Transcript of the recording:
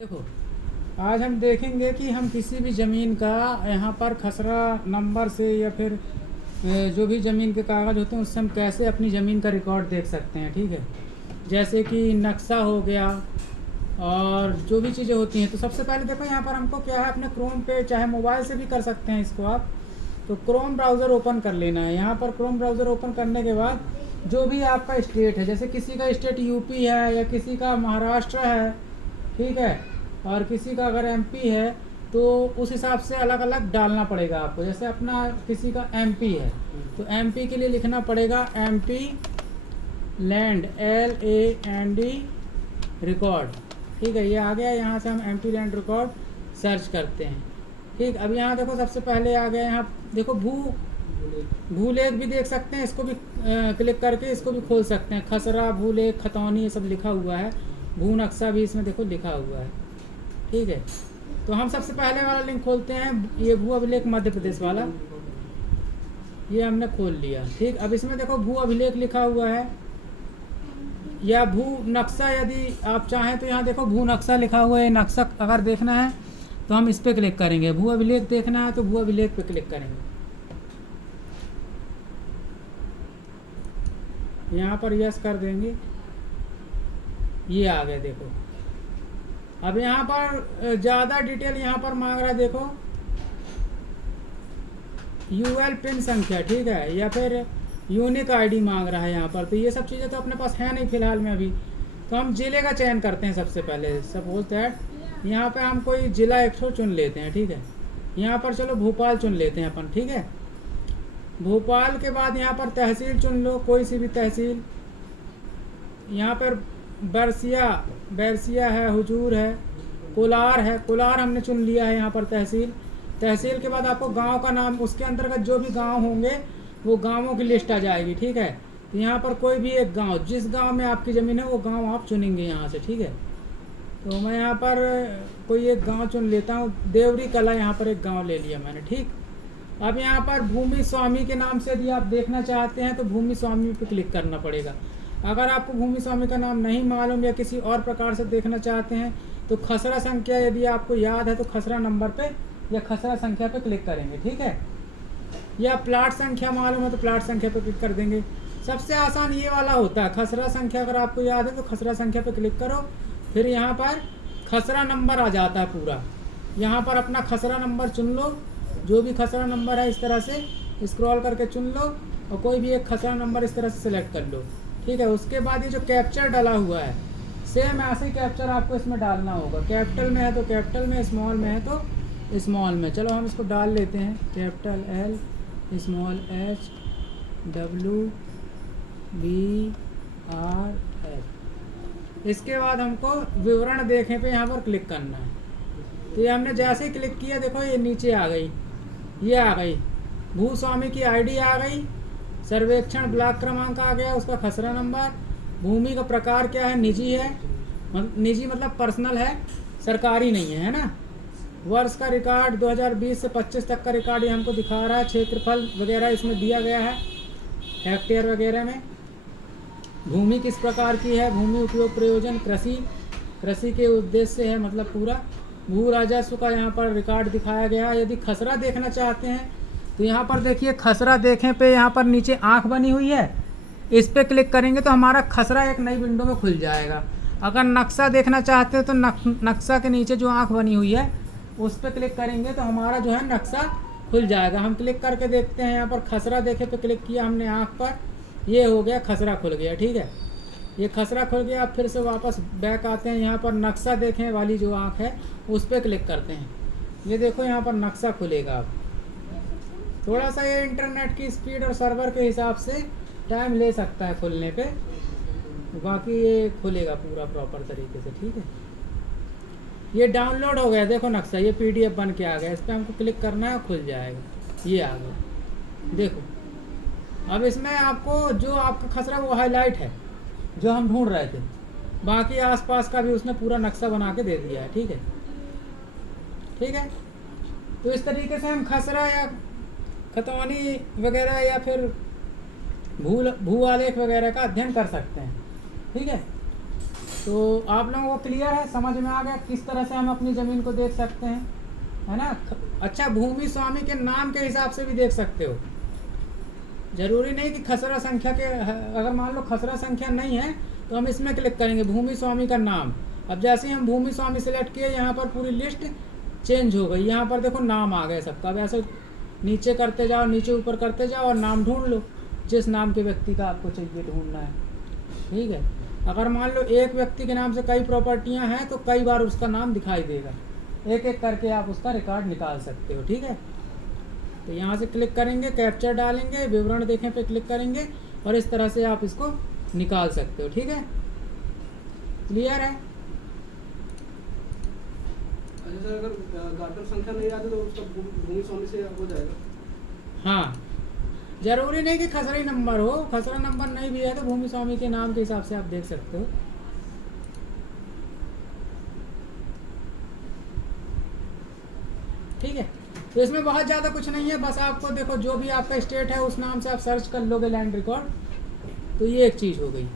देखो, आज हम देखेंगे कि हम किसी भी ज़मीन का यहाँ पर खसरा नंबर से या फिर जो भी ज़मीन के कागज़ होते हैं उससे हम कैसे अपनी ज़मीन का रिकॉर्ड देख सकते हैं। ठीक है, जैसे कि नक्शा हो गया और जो भी चीज़ें होती हैं। तो सबसे पहले देखो यहाँ पर हमको क्या है, अपने क्रोम पे चाहे मोबाइल से भी कर सकते हैं इसको आप। तो क्रोम ब्राउज़र ओपन कर लेना है। यहाँ पर क्रोम ब्राउज़र ओपन करने के बाद जो भी आपका स्टेट है, जैसे किसी का स्टेट यूपी है या किसी का महाराष्ट्र है, ठीक है, और किसी का अगर एमपी है तो उस हिसाब से अलग अलग डालना पड़ेगा आपको। जैसे अपना किसी का एमपी है तो एमपी के लिए लिखना पड़ेगा एमपी लैंड LAND रिकॉर्ड। ठीक है, ये आ गया। यहाँ से हम एमपी लैंड रिकॉर्ड सर्च करते हैं। ठीक, अब यहाँ देखो सबसे पहले आ गया, यहाँ देखो भूलेख भी देख सकते हैं। इसको भी क्लिक करके इसको भी खोल सकते हैं। खसरा, भूलेख, खतौनी, ये सब लिखा हुआ है। भू नक्शा भी इसमें देखो लिखा हुआ है। ठीक है, तो हम सबसे पहले वाला लिंक खोलते हैं, ये भू अभिलेख मध्य प्रदेश वाला, ये हमने खोल लिया। ठीक, अब इसमें देखो भू अभिलेख लिखा हुआ है या भू नक्शा, यदि आप चाहें तो यहाँ देखो भू नक्शा लिखा हुआ है। नक्शा अगर देखना है तो हम इस पर क्लिक करेंगे। भू अभिलेख देखना है तो भू अभिलेख पे क्लिक करेंगे। यहाँ पर यस कर देंगे, ये आ गए। देखो अब यहाँ पर ज़्यादा डिटेल यहाँ पर मांग रहा है। देखो यूएल पिन संख्या, ठीक है, या फिर यूनिक आईडी मांग रहा है यहाँ पर। तो ये सब चीज़ें तो अपने पास है नहीं फिलहाल में अभी। तो हम ज़िले का चयन करते हैं सबसे पहले। सपोज दैट यहाँ पे हम कोई ज़िला एक ठो चुन लेते हैं। ठीक है, यहाँ पर चलो भोपाल चुन लेते हैं अपन। ठीक है, भोपाल के बाद यहाँ पर तहसील चुन लो, कोई सी भी तहसील। यहाँ पर बैरसिया है, हुजूर है, कोलार है। कोलार हमने चुन लिया है यहाँ पर तहसील। तहसील के बाद आपको गांव का नाम, उसके अंतर्गत जो भी गांव होंगे वो गांवों की लिस्ट आ जाएगी। ठीक है, तो यहाँ पर कोई भी एक गांव, जिस गांव में आपकी ज़मीन है वो गांव आप चुनेंगे यहाँ से। ठीक है, तो मैं यहाँ पर कोई एक गांव चुन लेता हूँ। देवरी कला, यहाँ पर एक गांव ले लिया मैंने। ठीक, अब यहाँ पर भूमि स्वामी के नाम से यदि आप देखना चाहते हैं तो भूमि स्वामी पे क्लिक करना पड़ेगा। अगर आपको भूमि स्वामी का नाम नहीं मालूम या किसी और प्रकार से देखना चाहते हैं तो खसरा संख्या यदि आपको याद है तो खसरा नंबर पे या खसरा संख्या पे क्लिक करेंगे। ठीक है, या प्लाट संख्या मालूम है तो प्लाट संख्या पे क्लिक कर देंगे। सबसे आसान ये वाला होता है। खसरा संख्या अगर आपको याद है तो खसरा संख्या पे क्लिक करो, फिर यहाँ पर खसरा नंबर आ जाता है पूरा। यहाँ पर अपना खसरा नंबर चुन लो, जो भी खसरा नंबर है इस तरह से स्क्रॉल करके चुन लो और कोई भी एक खसरा नंबर इस तरह से सिलेक्ट कर लो। ठीक है, उसके बाद ये जो कैप्चर डाला हुआ है सेम ऐसे ही कैप्चर आपको इसमें डालना होगा। कैपिटल में है तो कैपिटल में, स्मॉल में है तो स्मॉल में। चलो हम इसको डाल लेते हैं, capital L small h WBRL। इसके बाद हमको विवरण देखें पे यहाँ पर क्लिक करना है। तो ये हमने जैसे ही क्लिक किया देखो ये नीचे आ गई, ये आ गई भूस्वामी की आईडी आ गई, सर्वेक्षण ब्लॉक क्रमांक आ गया, उसका खसरा नंबर, भूमि का प्रकार क्या है, निजी है, निजी मतलब पर्सनल है, सरकारी नहीं है, है ना। वर्ष का रिकॉर्ड 2020 से 25 तक का रिकॉर्ड ये हमको दिखा रहा है। क्षेत्रफल वगैरह इसमें दिया गया है हेक्टेयर वगैरह में। भूमि किस प्रकार की है, भूमि उपयोग प्रयोजन कृषि के उद्देश्य से है, मतलब पूरा। भू राजस्व का यहाँ पर रिकॉर्ड दिखाया गया है। यदि खसरा देखना चाहते हैं तो यहाँ पर देखिए खसरा देखें पे यहाँ पर नीचे आँख बनी हुई है, इस पर क्लिक करेंगे तो हमारा खसरा एक नई विंडो में खुल जाएगा। अगर नक्शा देखना चाहते हैं तो नक्शा के नीचे जो आँख बनी हुई है उस पर क्लिक करेंगे तो हमारा जो है नक्शा खुल जाएगा। हम क्लिक करके देखते हैं। यहाँ पर खसरा देखे पे क्लिक किया हमने आँख पर, ये हो गया, खसरा खुल गया। ठीक है, ये खसरा खुल गया। अब फिर से वापस बैक आते हैं। यहाँ पर नक्शा देखें वाली जो आँख है उस पर क्लिक करते हैं। ये देखो यहाँ पर नक्शा खुलेगा। अब थोड़ा सा ये इंटरनेट की स्पीड और सर्वर के हिसाब से टाइम ले सकता है खुलने पे, बाकी ये खुलेगा पूरा प्रॉपर तरीके से। ठीक है, ये डाउनलोड हो गया, देखो नक्शा, ये PDF बन के आ गया। इस पर हमको क्लिक करना है, खुल जाएगा, ये आ गया। देखो अब इसमें आपको जो आपका खसरा वो हाईलाइट है जो हम ढूंढ रहे थे, बाकी आसपास का भी उसने पूरा नक्शा बना के दे दिया है। ठीक है, ठीक है, तो इस तरीके से हम खसरा या खतौनी वगैरह या फिर भू आलेख वगैरह का अध्ययन कर सकते हैं। ठीक है। तो आप लोगों को क्लियर है, समझ में आ गया किस तरह से हम अपनी ज़मीन को देख सकते हैं, है ना। अच्छा, भूमि स्वामी के नाम के हिसाब से भी देख सकते हो, ज़रूरी नहीं कि खसरा संख्या के, अगर मान लो खसरा संख्या नहीं है तो हम इसमें क्लिक करेंगे भूमि स्वामी का नाम। अब जैसे ही हम भूमि स्वामी सेलेक्ट किए, यहाँ पर पूरी लिस्ट चेंज हो गई, यहाँ पर देखो नाम आ गए सबका। अब ऐसे नीचे करते जाओ, नीचे ऊपर करते जाओ और नाम ढूंढ लो जिस नाम के व्यक्ति का आपको चाहिए ढूंढना है, ठीक है। अगर मान लो एक व्यक्ति के नाम से कई प्रॉपर्टियां हैं तो कई बार उसका नाम दिखाई देगा, एक एक करके आप उसका रिकॉर्ड निकाल सकते हो, ठीक है। तो यहाँ से क्लिक करेंगे, कैप्चर डालेंगे, विवरण देखें पे क्लिक करेंगे और इस तरह से आप इसको निकाल सकते हो, ठीक है। क्लियर है। अच्छा सर, अगर गाटर संख्या नहीं आती तो उसका भूमि स्वामी से हो जाएगा? हाँ, जरूरी नहीं कि खसरा नंबर हो, खसरा नंबर नहीं भी है तो भूमि स्वामी के नाम के हिसाब से आप देख सकते हो। ठीक है, तो इसमें बहुत ज़्यादा कुछ नहीं है, बस आपको देखो जो भी आपका स्टेट है उस नाम से आप सर्च कर लोगे लैंड रिकॉर्ड, तो ये एक चीज़ हो गई।